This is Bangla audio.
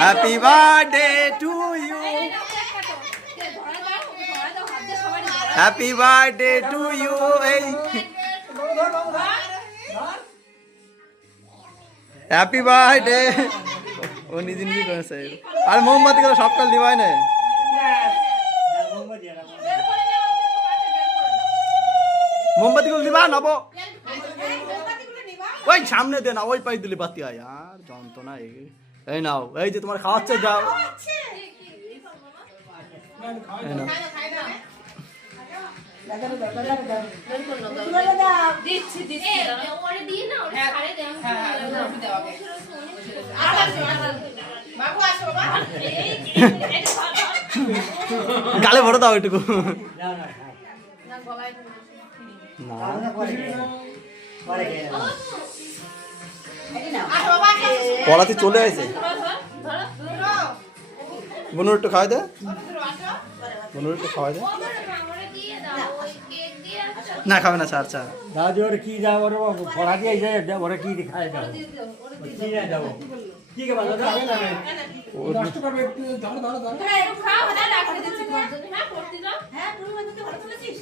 Happy birthday to you, happy birthday to you. এই হ্যাপি বার্থডে, ও নিজে নিজে করেছে। আর মোমবাতি গুলো সব কাল দিবাই না, মোমবাতি গুলো দিবা নব, ওই সামনে দে না, ওই পাই দিলে বাতি হয়। আর যন্ত্রণা। এই নাও, এই যে তোমার খাওয়াচ্ছে, যাও। এই নাও। গালে ভরে দাও ওইটুকু। পড়াতে চলে আসে। বনুর একটু খাওয়াই দে, বনুর একটু খাওয়াই দে। না খাবে না, ছাড় ছাড়। দাদু ওর কি যাবো পড়া দিয়ে যায়, ওরা কি খায় যাবো, কি না যাবো, কি কে ভালো যাবে না, নষ্ট করবে একটু। ধরো ধরো ধরো, খাও না, রাখতে দিচ্ছি তোমার জন্য। হ্যাঁ, পড়তে দাও। হ্যাঁ, তুমি আমাকে ভালো বলেছিস।